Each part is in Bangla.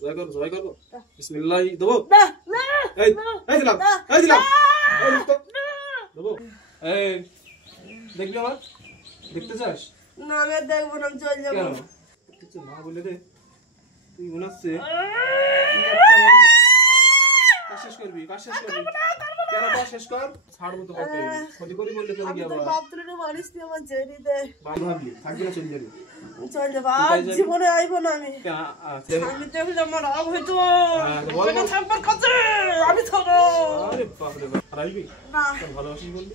জয় করবো বিসমিল্লাহ দেবো দিলাম দেবো দেখবি আমার দেখতে চাস না আমি দেখবো না চলে যাবো কিছু না বলে রে তুই মনে হচ্ছে শেষ করবি কেন শেষ কর ছাড়বো তো বটে ক্ষতি করি বললে তো কি আবার বাপ তুই মারিস তুই আমার জেরি দে ভাবলি থাকবি না চলে যাবি চলে যাবো আজ জীবনে আইবো না আমি দেখলে আমার রাগ হইতো বলবো থাকবার কাছে আমি থাকবো আরে বাপ রে বাপ আইবি না ভালোবাসিস বলবি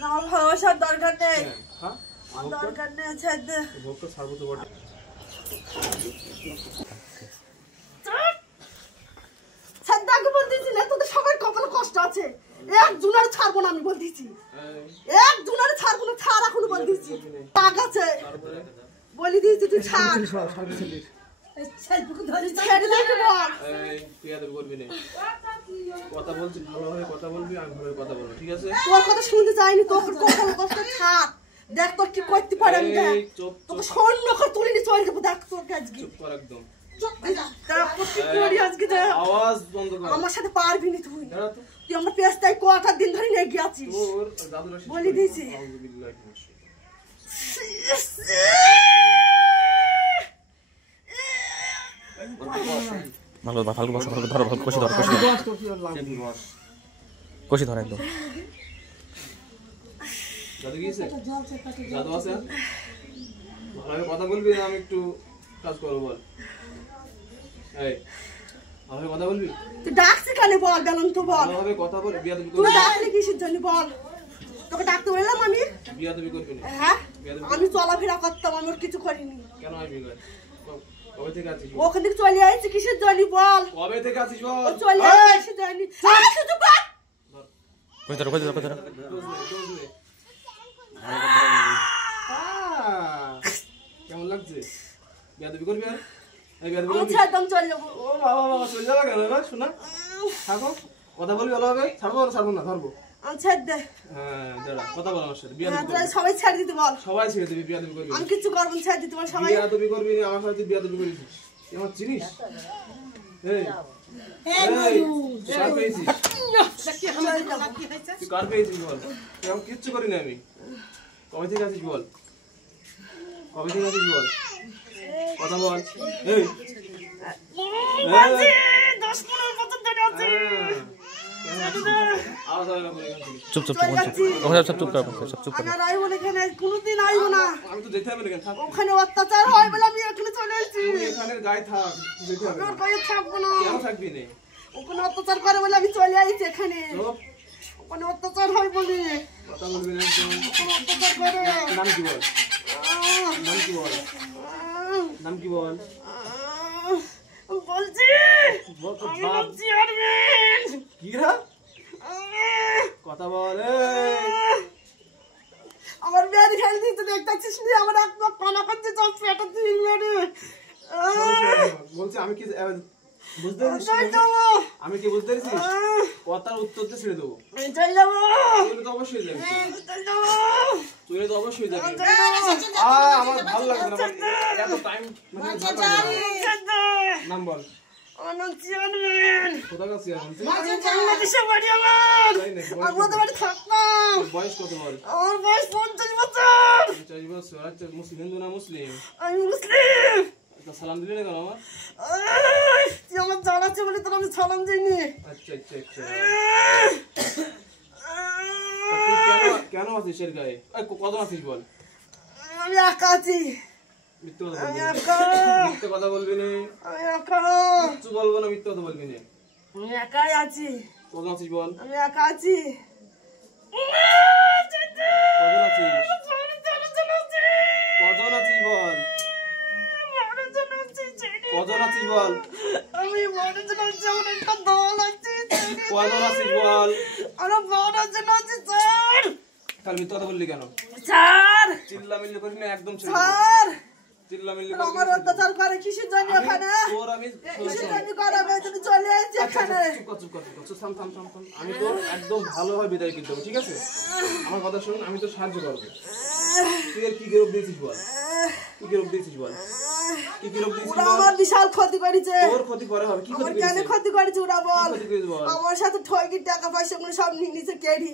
না ভালোবাসার দরকার নেই হ্যাঁ দরকার নেই ছেড়ে দে ভোগ তো ছাড়বো তো বটে সাদ্দাকে বলতেছি না তোদের সবার কপালে কষ্ট আছে এক জুনার ছাড়বো না আমি বলতেছি এক জুনার ছাড়বো না ছাড় এখন বলতেছি টাক আছে বলি দিয়েছি তুই ছাড় ছেড়ে দে বল তুই এত করবি না কথা বলছি ভালোভাবে কথা বলবি আমি ভালোভাবে কথা বলবো ঠিক আছে তোর কথা শুনতে চাইনি তোর কপালে কষ্ট ছাড় দেখ তোর কি করতে পারে আমি দেখ তোকে স্বর্ণ করে তুলে নিয়ে চলে যাবো দেখ তোর আজকে চুপ কর একদম আমার সাথে পারবি না তুই তুই আমার পেস্তায় কটা দিন ধরে নিয়ে গিয়েছিস বলি দিয়েছি ভালো ভালো বস ভালো ধরো ভালো কষি ধরো কষি ধরো একদম জাদু গিয়েছে জাদু আছে ভালোভাবে কথা বলবি না আমি একটু কাজ করবো বল এই ভালোভাবে কথা বলবি তুই ডাকছিস কেন বল বেলন তো বল ভালোভাবে কথা বল বিয়াদবি করবি তুই ডাকলি কিসের জন্য বল তোকে ডাকতে বললাম আমি বিয়াদবি করবি না হ্যাঁ আমি চলাফেরা করতাম আমি ওর কিছু করিনি কেন আইবি কবে থেকে আছিস ওখান থেকে চলে আইছি কিসের জন্য বল কবে থেকে আছিস বল চলে আইছি কিসের জন্য শুধু বাদ কষি ধরো কেমন লাগছে বিয়াদবি করবি আর এই বিয়াদবি আমি করবি একদম চলে যাবো ও বাবা চলে যাবে কেন এবার শোনা থাকো কথা বলবি ভালোভাবে ছাড়বো না ধরবো আমি ছেড়ে দে হ্যাঁ দাঁড়া কথা বল আমার সাথে বিয়াদবি সবাই ছেড়ে দিতে বল সবাই ছেড়ে দিবি বিয়াদবি করবি আমি কিছু করবো না ছেড়ে দিতে বল সবাই বিয়াদবি করবি না আমার সাথে বিয়াদবি করিস তুই আমার চিনিস এই কার পেয়েছিস তুই কার পেয়েছিস বল তুই আমি কিচ্ছু করি না আমি কবে থেকে আছিস বল কবে থেকে আছিস বল কথা বল এই চুপ চুপ কোনদিন আইবো না আমি তো যেতে হবে না থাক ওখানে অত্যাচার হয় বলে আমি এখানে চলে আসছি এখানে গায়ে থাক যেতে হবে আমার গায়ে থাকবো না কেন থাকবি না ওখানে অত্যাচার করে বলে আমি চলে আসছি এখানে ওখানে অত্যাচার হয় বলে কথা বলবি না একদম ওখানে অত্যাচার করে নাম কি বল নাম কি বল বলছি কি রা কথা বল আমার বিয়ার খেলে দিতে দেখতেছিস নি আমার একবার পানা করতে চল পেটা দিই মেরে বলছি আমি কি বুঝতে পারছিস আমি কি বুঝতে পারছিস কথার উত্তর দিয়ে ছেড়ে দেবো চল যাবো তুই তো অবশ্যই যাবি চল যাবো তুই তো অবশ্যই যাবি আমার ভালো লাগছে না এত টাইম নাম বল কোথায় গেছি বয়স কত বল আমার বয়স 50 বছর 50 বছর আচ্ছা মুসলিম হিন্দু না মুসলিম আমি মুসলিম সালাম দিলি না কেন আমার তুই আমার জানাচ্ছে বলে তোর আমি সালাম দিইনি আচ্ছা কেন আছিস এর গায়ে কত আছিস বল আমি একা আছি মিথ্যে কথা বলবি না আমি একা কিছু বলবো না মিথ্যে কথা বলবি না আমি একাই আছি কত আছিস বল আমি একা আছি কজন আছিস বল কজন আছিস বল আমি বড় জন আছি আমার একটা দল আছে কজন আছিস বল আমার বড় জন আছে স্যার কাল মিথ্যে কথা বললি কেন স্যার চিল্লামিল্লি করিস না একদম স্যার চিল্লামিল্লি আমার অত্যাচার করে কিসের জন্য এখানে তোর আমি কিসের জন্য করে আমি তুমি চলে এসেছি এখানে থাম। আমি তো একদম ভালোভাবে বিদায় করে দেবো, ঠিক আছে? আমার কথা শুন, আমি তো সাহায্য করবো। তুই আর কি রোগ দিয়েছিস বল, কি রোগ দিয়েছিস বল, কি রোগ দিয়েছিস ওরা বল? আমার বিশাল ক্ষতি করেছে। তোর ক্ষতি করে হবে, কি আমার ক্ষতি কেন করেছে? ক্ষতি করেছে ওরা বল? কি ক্ষতি করেছে বল? আমার সাথে ঠকি টাকা পয়সা গুলো সব নিয়ে নিছে কেড়ি।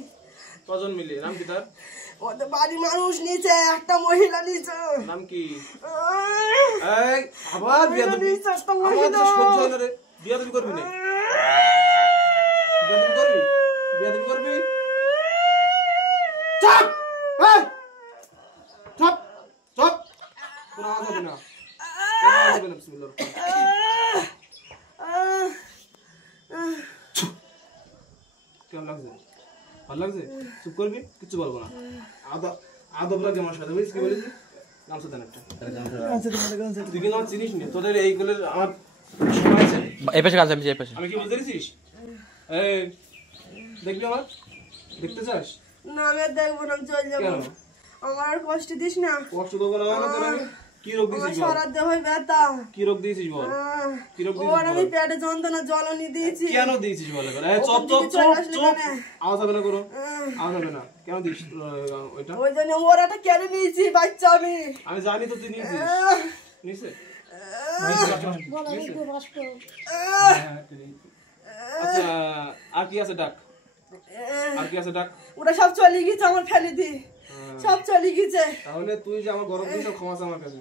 কজন মিলে? নাম কি তার? ওদের বাড়ির মানুষ নিচে, একটা মহিলা নিচে। নাম কি? এই আবার বিয়াদবি, আমার তো সহ্য হয় না রে। বিয়াদবি করবি না, বিয়াদবি করবি। চুপ, এই চুপ চুপ, কোনো আওয়াজ হবে না, কোনো আওয়াজ হবে না। বিসমিল্লাহ। কেমন লাগছে? ভালো লাগছে? চুপ করবি, কিচ্ছু বলবো না। আদব লাগে আমার সাথে, বুঝিস কি বলেছি? গামছা দেন একটা। তুই কিন্তু আমার চিনিস নি, তোদের এইগুলোর আমার সময় আছে। এই পাশে গাছ, আমি এই পাশে। আমি কি বলতে পেরেছিস? এই দেখবি আমার, দেখতে চাস? না আমি আর দেখবো না, আমি চলে যাবো। কেন? আমার আর কষ্ট দিস না। কষ্ট দেবো না মানে তোর আমি কি রোগ আমার দিয়েছিস বল? সারা দেহ ব্যথা। কি রোগ দিয়েছিস বল? কি রোগ ওর দিয়েছিস আমি বল? পেটে যন্ত্রণা জ্বালানি দিয়েছি। কেন দিয়েছিস বল এবার? এই চুপ ওখান চুপ থেকে চলে চুপ আসলে চুপ, কেন? আওয়াজ হবে না করো, আওয়াজ হবে না। কেন দিস ওইটা? ওই জন্য ওরাটা কেড়ে নিয়েছি বাচ্চা আমি। আমি জানি তো তুই নিয়েছিস। নিছে? আচ্ছা, আর কি আছে ডাক? আর কি আছে ডাক? ওরা সব চলে গেছে আমার ফেলে দি, সব চলে গেছে। তাহলে তুই যে আমার গরম দিয়েছ, ক্ষমা চা আমার কাছে,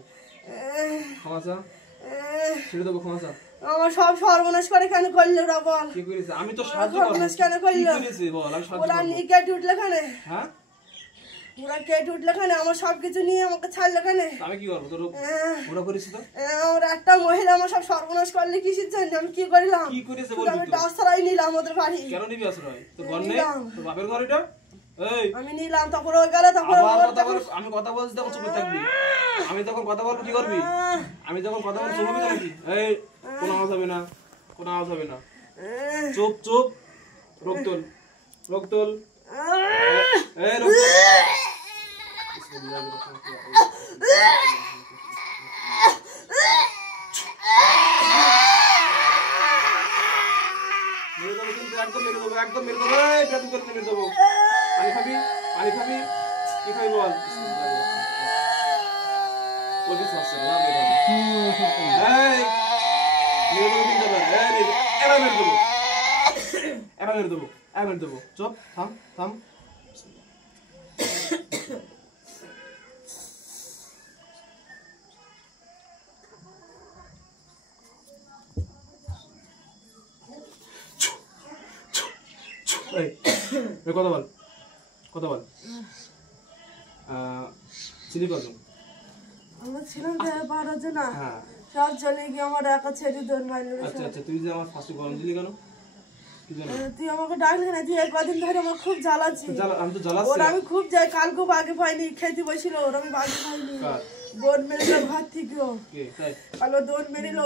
ক্ষমা চা, ছেড়ে দেবো, ক্ষমা চা। আমার সব সর্বনাশ করে কেন করলে ওরা বল? কি করেছে? আমি তো সাহায্য করবো। সর্বনাশ কেন কি করলো? করেছে বল? আমি সাহায্য ওরা করবো। নিয়ে কেটে উঠলে খানে, হ্যাঁ, ওরা কেটে উঠলে খানে, আমার সবকিছু নিয়ে আমাকে ছাড়লে খানে। আমি কি করবো? তোর ওরা করেছি তো? ওরা একটা মহিলা আমার সব সর্বনাশ করলে কিসের জন্য? আমি কি করিলাম? কি করেছে শুধু বলবি আমি তো? আশ্রয় নিলাম ওদের বাড়ি। কেন নিবি আশ্রয়? তোর ঘর নেই? নিলাম। তোর বাপের ঘর এটা? এই আমি নিলাম, তারপর ওই গেলে, তারপর আবার কথা বল, আমি কথা বলছি তখন চুপ থাকবি। আমি তখন কথা বলবো, কি করবি? আমি যখন কথা বলবো চুপ হবি নাকি? এই কোনো আওয়াজ হবে না, কোনো আওয়াজ হবে না। চুপ চুপ, রোগ তোল, রোগ তোল, এই রোগ তোল। মেরে দেবো কিন্তু, একদম মেরে দেবো, একদম মেরে দেবো। এই বেয়াদবি করে মেরে দেবো। পানি খাবি? পানি খাবি? কি খাবি বল? ওর কিছু আসছে না, মেরে দেবো। এই মেরে দেবো কিন্তু এবার। এবার মেরে দেবো, এবার মেরে দেবো, এবার মেরে দেবো। চুপ, থাম থাম। এই কথা বল, কথা বল। চিনি কত? আমার ছিলাম 12 জনা, হ্যাঁ, সব চলে গিয়ে আমার একা ছেড়ে দৌড় মারলো। আচ্ছা আচ্ছা, তুই যে আমার ফার্স্টে গরম দিলি কেন? কি জন্য? তুই আমাকে ডাকলি না, তুই এই কদিন ধরে আমার খুব জ্বালাচ্ছি। আমি তো জ্বালাচ্ছি। ওরা আমি খুব যাই, কালকেও বাগে পাইনি, খেতে বসছিল, ওরা আমি বাগে পাইনি। কার? দৌড় মেরিল ঘর থেকেও, কে? তাই? কালো দৌড় মেরিল।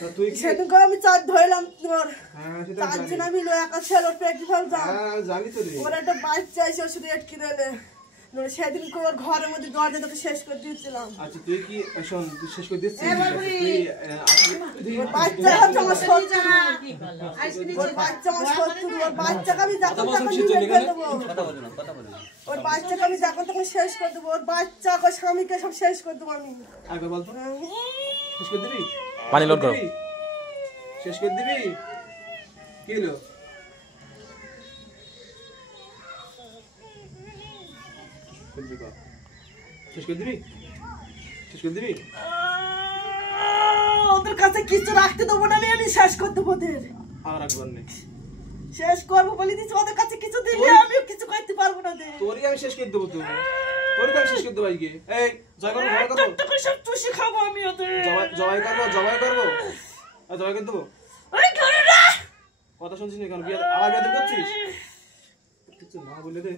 তা তুই কি? সেদিনকে আমি চার ধরলাম তোর, হ্যাঁ, সেটা আমি 4 জানি। জনা মিলো একা ছেলে ওর পেটে ফেলতাম। হ্যাঁ, আমি জানি তো রে। ওর একটা বাচ্চা এসে ওর শুধু এটকে দিলে, সেদিনকে ওর ঘরের মধ্যে দরজা তোকে শেষ করে দিয়েছিলাম। আচ্ছা, তুই কি শোন, তুই শেষ করে দিচ্ছিস? তুই ওর বাচ্চা হচ্ছে আমার শত্রু, ওর বাচ্চা আমার শত্রু, ওর বাচ্চাকে আমি যখন তখন নিয়ে ফেলে দেবো। ওর বাচ্চাকে আমি যখন তখন শেষ করে দেবো, ওর বাচ্চা ওর স্বামীকে সব শেষ করে দেবো আমি। একবার বল তো, শেষ করে দিবি? পানি লোড করো। শেষ করে দিবি? কি হলো? শেষ করে দিবি? শেষ করে দিবি? ওদের কাছে কিছু রাখতে দেবো না, আমি শেষ করে দেবো ওদের। আর একবার নেই, শেষ করবো বলে দিচ্ছি, ওদের কাছে কিছু দিলে আমিও কিছু করতে পারবো না ওদের। তোরই আমি শেষ করে দেবো। তো তোরই তো আমি শেষ করে দেবো আজকে। এই জয় করবো, জবাই করবো, একটা করে সব চুষি খাবো আমি ওদের। জবাই করবো, জবাই করবো, আর জবাই করে দেবো। ওই ধরো না। কথা শুনছিস না কেন? বিয়ে আবার বিয়ে করছিস? কিছু না বলে রে,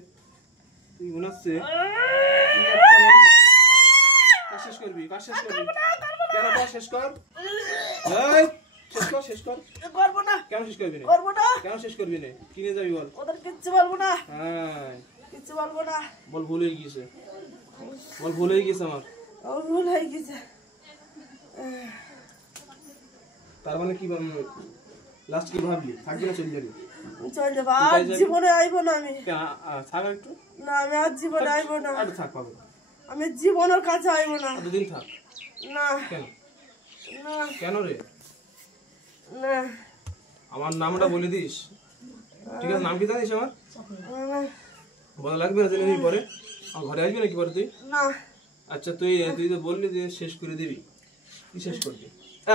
তুই মনে হচ্ছে কাজ শেষ করবি, কাজ শেষ করবি। কেন? কাজ শেষ কর, এই শেষ কর, শেষ কর। করবো না, কেন শেষ করবি না? করবো না, কেন শেষ করবি না? কিনে যাবি বল? ওদের কিচ্ছু বলবো না, হ্যাঁ কিচ্ছু বলবো না। বল, ভুল হয়ে গিয়েছে, বল ভুল হয়ে গিয়েছে আমার। ও ভুল হয়ে গেছে। তার মানে কি লাস্ট কি ভাবলি থাকবি না চলে যাবি? চল যাবো, আর জীবনে আইবো না আমি। থাক একটু। না আমি আর জীবনে আইবো না। একটু থাক পাবো। আমি জীবনের কাছে আইবো না। দুদিন থাক। না কেন? না কেন রে? না আমার নামটা বলে দিস, ঠিক আছে? নাম কি জানিস আমার? বলা লাগবে না জেনে নিবি পরে? আমার ঘরে আসবি নাকি পরে তুই? না। আচ্ছা তুই তো বললি যে শেষ করে দিবি, কি শেষ করবি?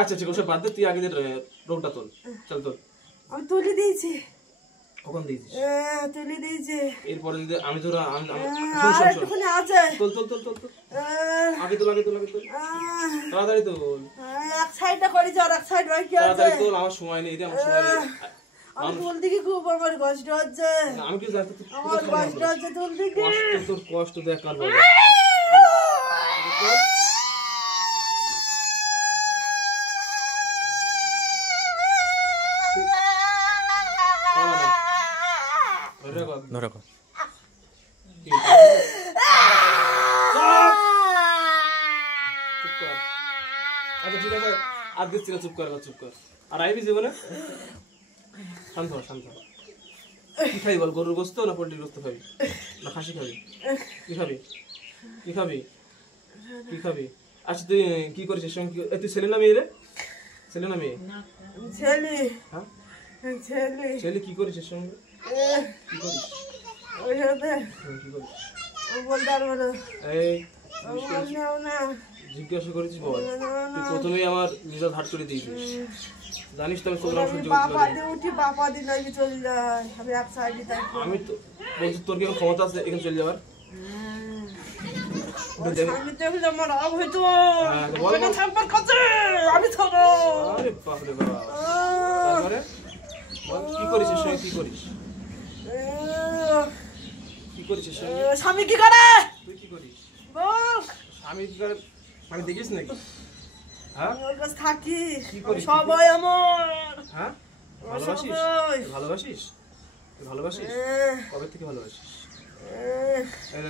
আচ্ছা ঠিক আছে বাদ দে, তুই আগে রোগটা তোল, চল তোল। আমি তুলে দিয়েছি। কখন দিয়েছিস? তুলে দিয়েছি। এরপরে যদি আমি তোরা আর একটুখানি আছে। তোল তোল তোল তোল তোল, আগে তোল আগে তোল আগে তোল, তাড়াতাড়ি তোল। এক সাইডটা করেছি আর এক সাইড বাকি আছে। তাড়াতাড়ি তোল, আমার সময় নেই রে, আমার সময় নেই। আমি তুলতে কি খুব আমার কষ্ট হচ্ছে। আমি কি জানি আমার কষ্ট হচ্ছে তুলতে কি। তোর কষ্ট দেখ কার বাবা। ধরে কর। আচ্ছা ঠিক আছে, আর দিচ্ছি না, চুপ কর চুপ কর। আর আইবি জীবনে? শান্ত হ শান্ত হ। কি খাবি বল? গরুর গোস্ত না পোল্ট্রির গোস্ত খাবি না খাসি খাবি? কি খাবি? কি খাবি? কি খাবি? আচ্ছা তুই কি করিস? তুই ছেলে না মেয়ে রে? ছেলে না মেয়ে? ছেলে। হ্যাঁ ছেলে। ছেলে কি করিস এর সঙ্গে? কি করিস? ওই সাথে কি করিস? বলতে পারবো না। এই না জিজ্ঞাসা করেছিস বল? তুই প্রথমেই আমার নিজের হাট করে দিয়েছিস, জানিস তো আমি তোর নাম সহ্য করতে বাবা পারি না। দিয়ে উঠি বাবা দিন আমি চলে যাই, আমি এক সাইডে থাকি। আমি তো বলছি তোর কি ক্ষমতা আছে এখানে চলে যাবার? আমি দেখলে আমার রাগ হইতো। হ্যাঁ, তো বল বল। থাকবার কাছে আমি থাকো। আরে বাপ রে বাপ। তারপরে বল কি করিস এর সঙ্গে? কি করিস? কি করিস এর সঙ্গে? স্বামী কি করে? তুই কি করিস? বল। আমি কি করে আমি দেখিস নাকি? হ্যাঁ আমি ওর কাছে থাকি। কি করিস? সবাই আমার। হ্যাঁ ভালোবাসিস? সবাই। ভালোবাসিস? ভালোবাসিস? কবে থেকে ভালোবাসিস?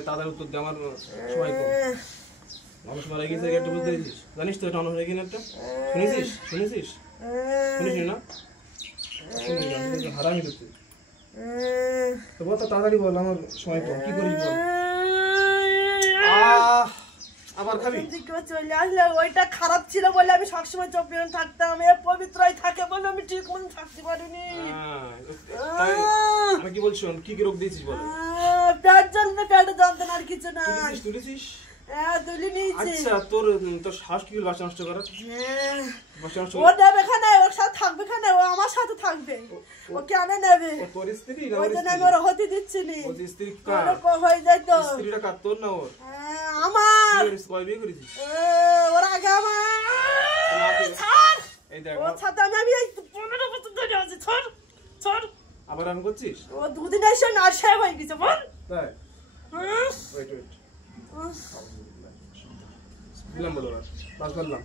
তাদের উত্তর দে, আমার সময় কম। মানুষ মারা গেছে একটা বুঝতে পেরেছিস? জানিস তো এটা অনহরে কিনা একটা? শুনেছিস? শুনেছিস? শুনিস না? হারামি করতে তো বল, তাড়াতাড়ি বল, আমার সময় কম। কি করিস বল? আবার খাবি? চলে আসলে ওইটা খারাপ ছিল বলে আমি সবসময় চোখে থাকতাম। এ পবিত্রই থাকে বলে আমি ঠিক মতো থাকতে পারিনি। আমি কি বলছি, কি কি রোগ দিয়েছিস বল? পেট জ্বলবে, পেটে যন্ত্রণা আর কিছু না। তুলেছিস? হ্যাঁ তুলে নিয়েছি। আচ্ছা তোর সাহস কি বাচ্চা নষ্ট করার? বাচ্চা নষ্ট ও নেবে খানে, ওর সাথে থাকবে খানে, ও আমার সাথে থাকবে। ও কেন নেবে? তোর স্ত্রী না? ওই জন্য আমি ওর হতে দিচ্ছি নি। ওর স্ত্রী কার? হয়ে যায় তো। স্ত্রীটা কার, তোর না ওর? আমার। কয় বিয়ে করেছিস? ওর আগে আমার। ছাড়। এই দেখ ওর সাথে আমি এই 15 বছর ধরে আছি। ছাড় ছাড়। আবার আমি করছিস? ও দুদিন এসে নার্সে হয়ে গেছে বল। তাই ওয়েট দিলাম বলো না, পাস করলাম।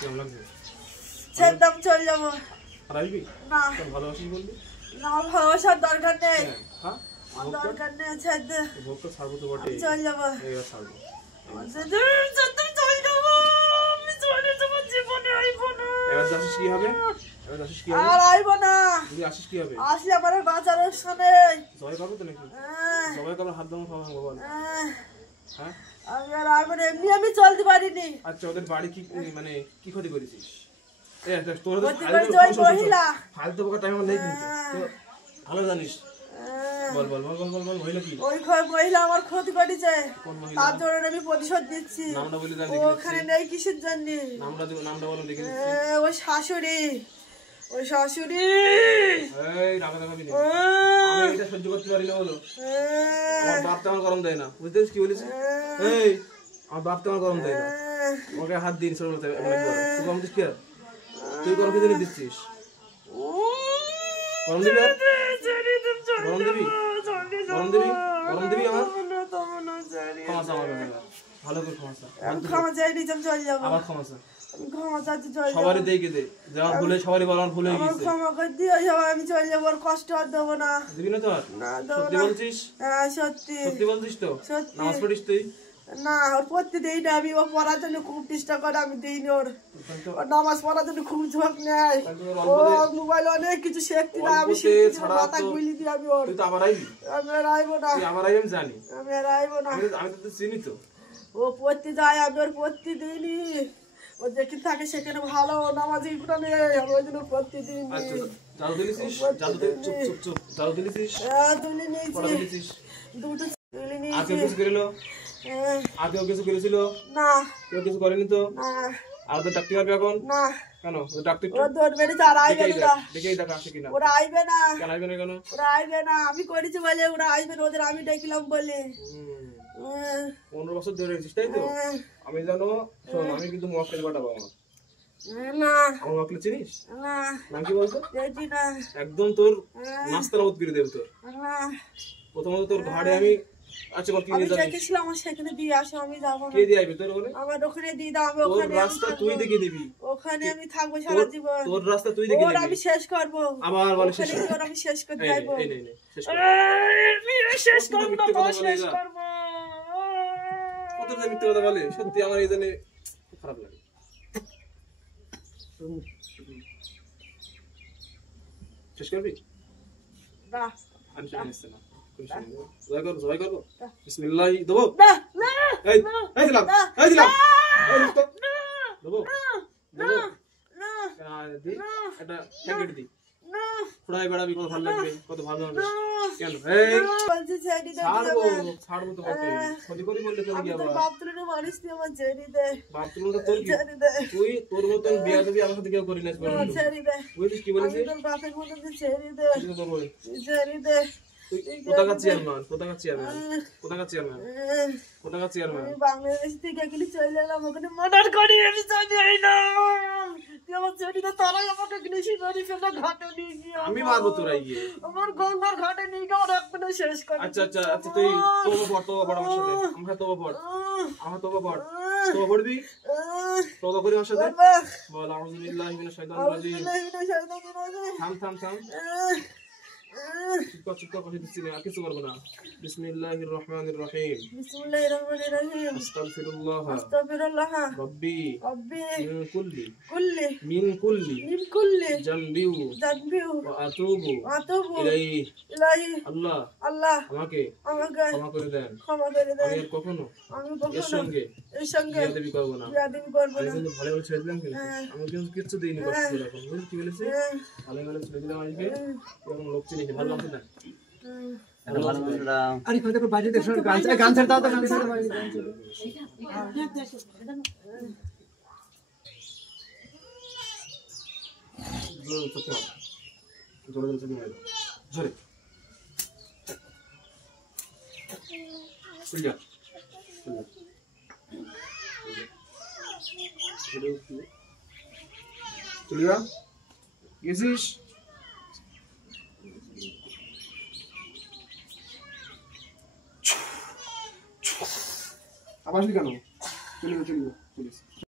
কেমন লাগছে? ছেড়তাম চলে যাবো। আর আসবি না তোর ভালোবাসিস বলবি? না, ভালোবাসার দরকার নেই। হ্যাঁ দরকার নেই, ছেড়ে দে। ভোগ তো ছাড়বো তো বটে, চলে যাবো। এইবার ছাড়বো। এবার আসিস কি হবে? এবার আসিস কি হবে? আর আইবো না। যদি আসিস কি হবে? আসলে আমার বাজার ওখানে। সবাই পাবো তো নাকি? সবাই তো হাত দাম খাওয়া ভাঙবো বল। হ্যাঁ আমি আর আইবো না, এমনি আমি চলতে পারিনি। আচ্ছা ওদের বাড়ি কি মানে কি ক্ষতি করেছিস? তোর ফালতু বোকা টাইম নেই কিন্তু, তো ভালো জানিস। বল বল বল বল বল বল মহিলা কি? ওই মহিলা আমার ক্ষতি করেছে, কোন মহিলা? তার জন্য আমি প্রতিশোধ দিচ্ছি। নামটা বলি না, ওখানে নেই কিসের জন্য? নামটা বলো দেখে ওই শাশুড়ি, ওই শাশুড়ি। এই রাগা রাগাবি না, আমি এটা সহ্য করতে পারি না বলো। আমার বাপ তো আমার গরম দেয় না, বুঝতে পারছিস কি বলিস? এই আমার বাপ তো আমার গরম দেয় না, ওকে হাত দিন সরে বলতে তুই গরম দিস কি? তুই গরম কি দিচ্ছিস? গরম দিবি? গরম দিবি? গরম দিবি? গরম দিবি আমার? ক্ষমা চাও আমার কাছে। ভালো করে ক্ষমা চা। আমি ক্ষমা চাই নি, আমি চলে যাবো। আবার ক্ষমা চা। আমি ক্ষমা চাচ্ছি, চলে যাবো। সবারই দেখে দে যাওয়ার ভুলে সবারই বলার ভুল হয়ে আমার গেছে। ক্ষমা করে দিও সবাই, আমি চলে যাবো, আর কষ্ট আর দেবো না। দিবি না তো আর? না, দেবো সত্যি না। বলছিস? হ্যাঁ, সত্যি সত্যি বলছিস তো? সত্যি। নামাজ পড়িস তুই? না, ওর পড়তে দেই না আমি, ও পড়ার জন্য খুব চেষ্টা করে, আমি দিই না ওর। ওর নামাজ পড়ার জন্য খুব ঝোঁক নেয়। ও মোবাইল অনেক কিছু শিখতে না, আমি শিখতে মাথা গুলি দিই আমি ওর। তুই তো আবার আইবি? আমি আর আইবো না, তুই আবার আইবি আমি জানি। আমি আর আইবো না। আমি তো তোকে চিনি তো। ও পড়তে যায়, আমি ওর পড়তে দিইনি। ও যেখানে থাকে সেখানে ভালো নামাজ ইকরা নেই, আমি ওই জন্য পড়তে দিইনি। আচ্ছা জাদু দিলিছিস? জাদু দিলি? চুপ চুপ চুপ। জাদু দিলিছিস? হ্যাঁ, তুলে পড়া নিয়েছি, দিলিছিস? দুটো তুলে আর কেউ নিয়েছি। কিছু করিল? হ্যাঁ, আর কেউ কিছু করেছিল? না কেউ কিছু করেনি তো? না আর তো ডাকতে পারবি এখন? না, কেন? ডাকতে ওরা দৌড় মেরেছে, আর আইবে না। দেখেই দেখ আসে কিনা। ওরা আইবে না, কেন আইবে না কেন? ওরা আইবে না, আমি করেছি বলে ওরা আইবে না, ওদের আমি ডাকলাম বলে। 15 বছর ধরে রয়েছিস তাই তো? আমি জানো, শোন আমি কিন্তু মক্কেল পাঠাবো আমার। না আমার মক্কেল চিনিস? না, নাম কি বলতো? দেখি না। একদম তোর নাস্তার উৎ করে দেবো তোর। না, প্রথমত তোর ঘাড়ে আমি আচ্ছা বল কি আমি নিয়ে যাবি? দেখেছিলাম, আমার সেখানে দিয়ে আসো, আমি যাবো না। কে দিয়ে আইবি তোর ওখানে? আমার ওখানে দিয়ে দাও, আমি তোর ওখানে রাস্তা তুই দেখে দিবি। ওখানে আমি থাকবো সারা জীবন। তোর রাস্তা তুই দেখে ওর আমি দিবি। শেষ করবো, আবার বলে শেষ ওখানে গিয়ে ওর আমি শেষ করতে এই যাইবো। এই নে, নে, শেষ কর। শেষ করবো না, তো শেষ করবো। কত যে মিথ্যে কথা বলে, সত্যি আমার এই জন্য খুব খারাপ লাগে। শেষ করবি? না আমি শেষ করতে না। জয় করবো, জয় করবো। বিসমিল্লাহ দেবো। না না এই এই দিলাম, এই দিলাম। এই তো। দেবো, দেবো। না দি, এটা প্যাকেট দি। না ফ্রাই বাড়াবি, কত ভালো লাগবে, কত ভালো হবে। কেন? এই বলছি ছেড়ে দে, ছাড়বো, ছাড়বো তো বটে। ক্ষতি করি বললে চলে আমি গিয়ে তোর আবার। বাপ তুলে মানুষ তুই আমার ছেড়ে দে, বাপ তুলনা তোর কি? ছেড়ে দে, তুই তোর মতন বিয়া দেবি আমার সাথে কেউ করি না। ছেড়ে দে। বুঝছিস কি আমি বলেছিস? তোর বাপের মতো তুই ছেড়ে দে, কি কথা বলে? ছেড়ে দে। তুই কোথাকার চেয়ারম্যান? কোথাকার চেয়ারম্যান? কোথাকার চেয়ারম্যান? কোথাকার চেয়ারম্যান? আমি বাংলাদেশ থেকে গেলে চলে এলাম, ওখানে মার্ডার করি, আমি চলে এলাম। তুই আমার ছেড়ে দে, তারাই আমাকে গেছি বাড়ি ফেলে ঘাটে নিয়ে গিয়ে আমি মারবো তোরা গিয়ে। আমার গঙ্গার ঘাটে নিয়ে গিয়ে ওর একবারে শেষ করে। আচ্ছা আচ্ছা আচ্ছা, তুই তোবা পড় আমার সাথে। আমরা তোবা পড়, আমরা তোবা পড়। তোবা পড়বি? তোবা করি আমার সাথে। বল আউযু বিল্লাহি মিনাশ শাইতানির রাজিম। থাম থাম থাম। চুপ কর, চুপ কর, কথা দিচ্ছি না, আর কিছু করবো না। বিসমিল্লাহির রহমানির রহিম। বিসমিল্লাহির রহমানির রহিম। আস্তাগফিরুল্লাহ আস্তাগফিরুল্লাহ রাব্বি রাব্বি মিন কুল্লি কুল্লি মিন কুল্লি মিন কুল্লি জামবিউ যানবিউ ওয়া আতুবু আতুবু ইলাইহি। ইলাহি। আল্লাহ আল্লাহ আমাকে আমাকে ক্ষমা করে দেন। ক্ষমা করে দেন। আমি আর কখনো আমি এর কখনো সঙ্গে এর সঙ্গে বিয়াদবি করবো না। বিয়াদবি করবো আমি না। কিন্তু ভালো ভালো ছেড়ে দিলাম কিন্তু আমি কিন্তু কিচ্ছু দিইনি কষ্ট করে এখন। বুঝলি কি বলেছি? ভালো ভালো ছেড়ে দিলাম আজকে। এরকম লোক চিনিস, ভালো আছে না? আরে কত করে বাজে দেখো গান ছেড়ে দাও তো, গান ছেড়ে দাও। জোরে চুপ কর। জোরে জোরে চুপ কর। জোরে। চল যা। চলে যা। গেছিস? আবার আসলি কেন? চলে যা, চলে যা, চলে যা।